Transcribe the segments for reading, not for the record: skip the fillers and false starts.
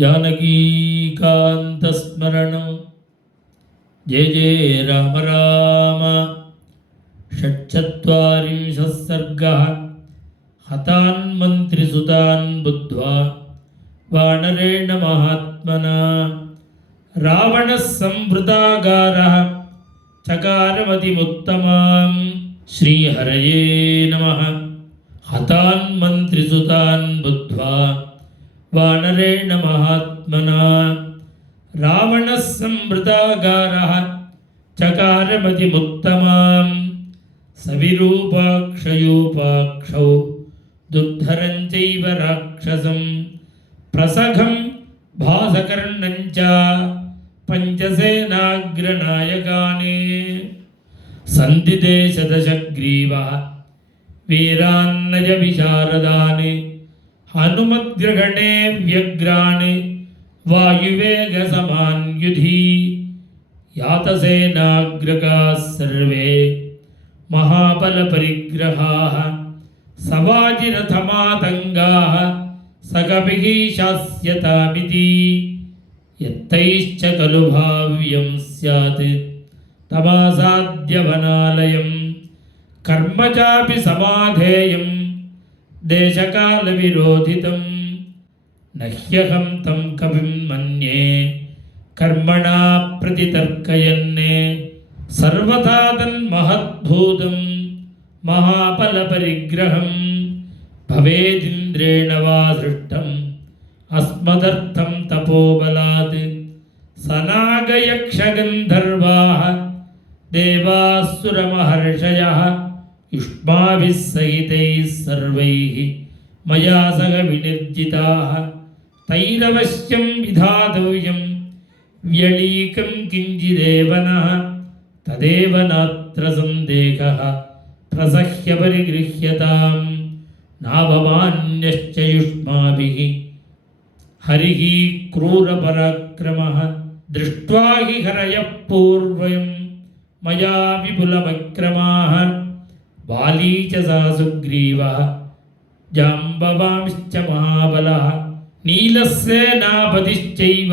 जानकीकान्तस्मरणं जय जय राम राम। षट्चत्वारिंशः सर्गः। हतान्मन्त्रिसुतान् बुद्ध्वा वानरेण महात्मना रावणः संवृतागारः चकारमतिमुत्तमां। श्रीहरये नमः। हतान्मन्त्रिसुतान् बुद्ध्वा वानरेण महात्मना रावणः संवृतागारः चकारमतिमुत्तमां। सविरूपाक्षयूपाक्षौ दुर्धरं चैव राक्षसं प्रसघं भासकर्णं च पञ्चसेनाग्रनायकाने सन्धिदेशदशग्रीवः वीरान्नय विशारदानि हनुमद्ग्रहणे व्यग्राणि वायुवेगसमान्युधि यातसेनाग्रगाः सर्वे महाबलपरिग्रहाः सवाजिरथमातङ्गाः सकभिः शास्यतामिति यत्तैश्च खलु भाव्यं स्यात् तमासाद्यवनालयं कर्म चापि समाधेयं देशकालविरोधितं न ह्यहं तं कविं मन्ये कर्मणा प्रतितर्कयन्ने सर्वथा तन्महद्भूतं महाबलपरिग्रहं भवेदिन्द्रेण वा सृष्टम् अस्मदर्थं तपोबलात् सनागयक्षगन्धर्वाः देवासुरमहर्षयः युष्माभिः सहितैः सर्वैः मया सह विनिर्जिताः तैरवश्यं विधातव्यं व्यलीकं किञ्चिदेव नः तदेव नात्र सन्देहः प्रसह्य परिगृह्यतां नाभवान्यश्च युष्माभिः हरिः क्रूरपराक्रमः दृष्ट्वा हि हरयः पूर्वं मया विपुलमक्रमाः वाली च सह सुग्रीवः जाम्बवांश्च महाबलः नीलसेनापतिश्चैव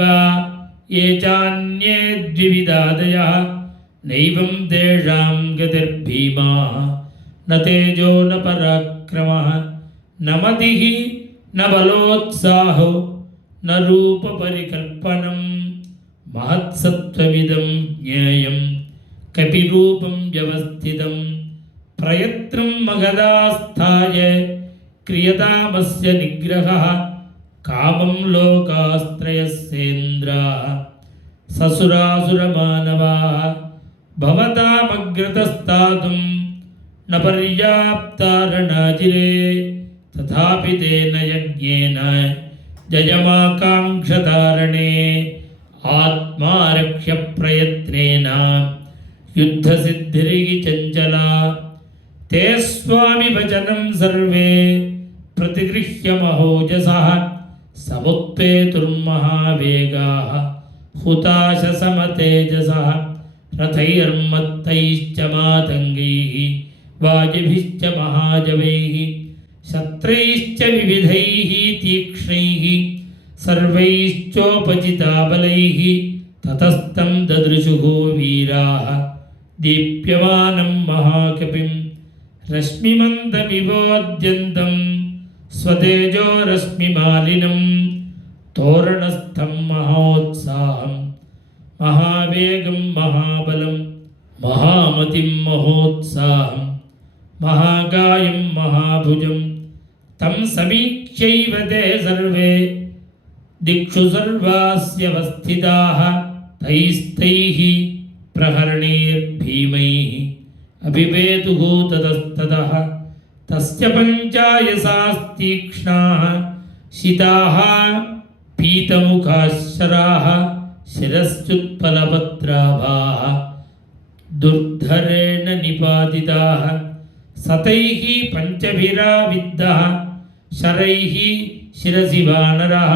ये चान्ये द्विविधादयः नैवं तेषां गतिर्भीमाः न तेजो न पराक्रमः न मतिः न बलोत्साहो न रूपपरिकल्पनं महत्सत्त्वमिदं ज्ञेयं कपिरूपं व्यवस्थितं प्रयत्नं महदास्थाय क्रियतामस्य निग्रहः कामं लोकास्त्रयस्येन्द्राः ससुरासुरमानवाः भवतामग्रतस्तातुं न पर्याप्तारणाजिरे तथापि तेन यज्ञेन जयमाकाङ्क्षतारणे आत्मारक्ष्यप्रयत्नेन युद्धसिद्धिरिहि चञ्चला ते स्वामि वचनं सर्वे प्रतिगृह्य महोजसः समुत्पेतुर्महावेगाः हुताशसमतेजसः रथैर्मत्तैश्च मातङ्गैः वाजिभिश्च महाजवैः शत्रैश्च विविधैः तीक्ष्णैः सर्वैश्चोपचिताबलैः ततस्तं ददृशुः वीराः दीप्यमानं महाकपिं रश्मिमन्तमिवोद्यन्तं स्वतेजो रश्मिमालिनं तोरणस्थं महोत्साहं महावेगं महाबलं महामतिं महोत्साहं महाकायं महाभुजं तं समीक्ष्यैव ते सर्वे दिक्षु सर्वास्यवस्थिताः तैस्तैः प्रहरणैर्भीमैः अभिपेतुः ततस्ततः तस्य पञ्चायसास्तीक्ष्णाः शिताः पीतमुखाश्चराः शिरश्चुत्पलपत्राभाः दुर्धरेण निपातिताः सतैः पञ्चभिराविद्धः शरैः शिरसि वानरः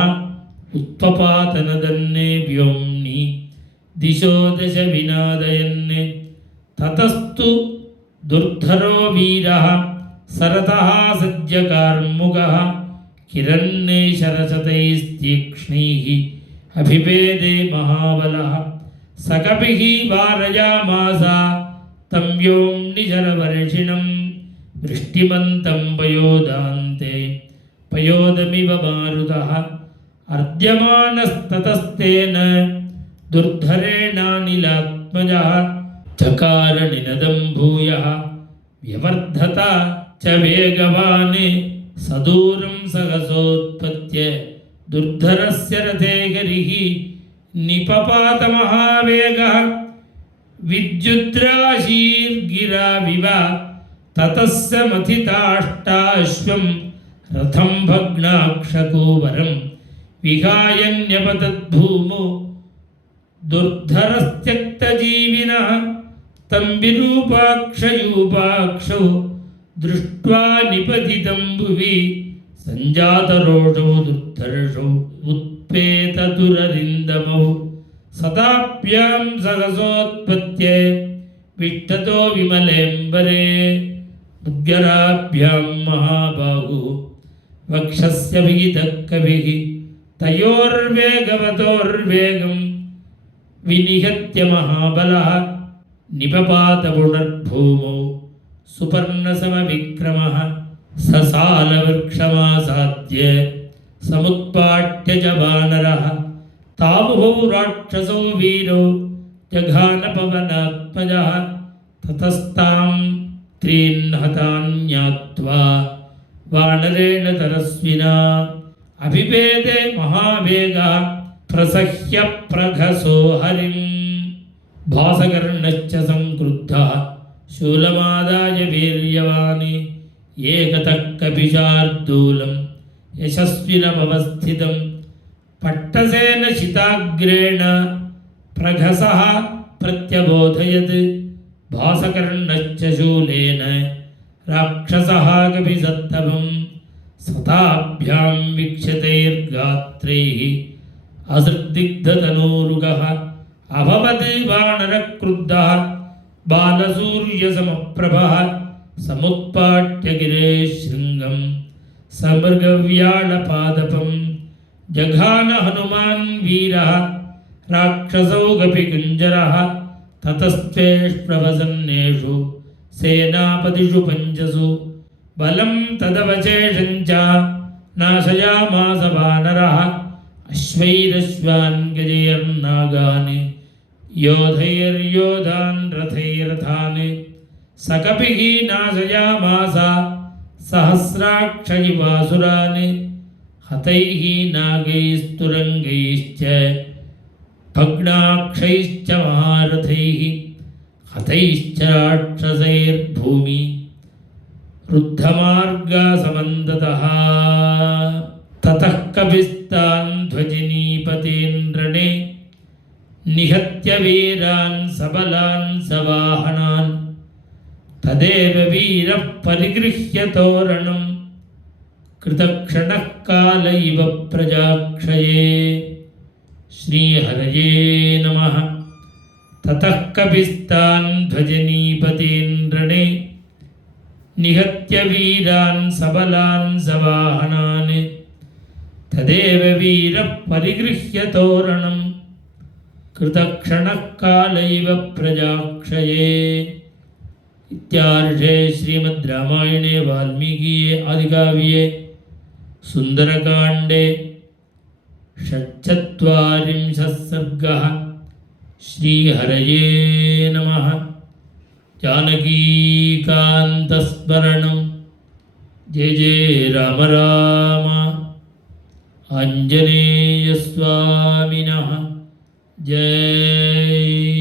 उत्पपातनदन्ने व्योम्नि दिशो दश विनादयन् ततस्तु दुर्धरो वीरः सरतः सज्जकार्मुकः किरन्ने शरशतैस्तीक्ष्णैः अभिपेदे महाबलः सकपिः वारयामास तं व्योम्निजरवर्षिणं वृष्टिमन्तं पयोदान्ते पयोदमिव मारुतः अर्ध्यमानस्ततस्तेन दुर्धरेणानिलात्मजः चकार निनदं भूयः व्यवर्धत च वेगवान् सदूरं सहसोत्पत्य दुर्धरस्य रथे गरिः निपपात महावेगः विद्युद्राशीर्गिराविव ततस्य मथिताष्टाश्वं रथं भग्नाक्षकूवरं विहायन्यपतद्भूमौ दुर्धरस्त्यक्तजीविनः तं विरूपाक्षयूपाक्षौ दृष्ट्वा निपतितं भुवि सञ्जातरोषौ दुर्धर्षौ उत्पेततुररिन्दमौ सदाभ्यां सहसोत्पत्य विष्टतो विमलेऽम्बरे उद्गराभ्यां महाबाहुः वक्षस्य विहितः कविः तयोर्वेगवतोर्वेगं विनिहत्य महाबलः निपपात पुनर्भूमौ सुपर्णसमविक्रमः ससालवृक्षमासाद्य समुत्पाट्य च वानरः तावुभौ राक्षसौ वीरो जघानपवनात्मजः ततस्तां त्रीन् हतान् ज्ञात्वा वानरेण तरस्विना अभिपेदे महावेगः प्रसह्य प्रघसो हरिं भासकर्णश्च संक्रुद्धः शूलमादाय वीर्यवान् एकतः कपिशार्दूलं यशस्विनमवस्थितं पट्टसेन शिताग्रेण प्रघसः प्रत्यबोधयत् भासकर्णश्च शूलेन राक्षसः कपिसत्तमं सताभ्यां वीक्षतैर्गात्रैः असृग्दिग्धतनूरुगः अभवत् वानरक्रुद्धः बालसूर्यसमप्रभः समुत्पाट्य गिरेशृङ्गं समृगव्याळपादपं जघान हनुमान् वीरः राक्षसौ कपिकुञ्जरः ततस्त्वेष्प्रवसन्नेषु सेनापतिषु पञ्चसु बलं तदवशेषं च नाशयामास वानरः अश्वैरश्वान् गजैर्नागान् योधैर्योधान् रथैरथान् सकपिः नाशयामास सहस्राक्षयिवासुरान् हतैः नागैस्तुरङ्गैश्च भग्नाक्षैश्च महारथैः हतैश्च राक्षसैर्भूमि रुद्धमार्गासमन्दतः ततः कपिस्तान् ध्वजिनीपतीन्द्रणे निहत्य वीरान् सबलान् सवाहनान् तदेव वीरः परिगृह्य तोरणं कृतक्षणः काल इव प्रजाक्षये श्रीहरये नमः। ततः कपिस्तान् ध्वजनीपतीन्द्रणे निहत्य वीरान् सबलान् सवाहनान् तदेव वीरः परिगृह्य तोरणं कृतक्षणः काल इव प्रजाक्षये। इत्यार्षे श्रीमद् रामायणे वाल्मीकिये आदिकाव्ये सुन्दरकाण्डे षट्चत्वारिंशः सर्गः। श्रीहरये नमः। जानकीकान्तस्मरणं जय जय राम राम। आञ्जनेयस्वामिनः जय।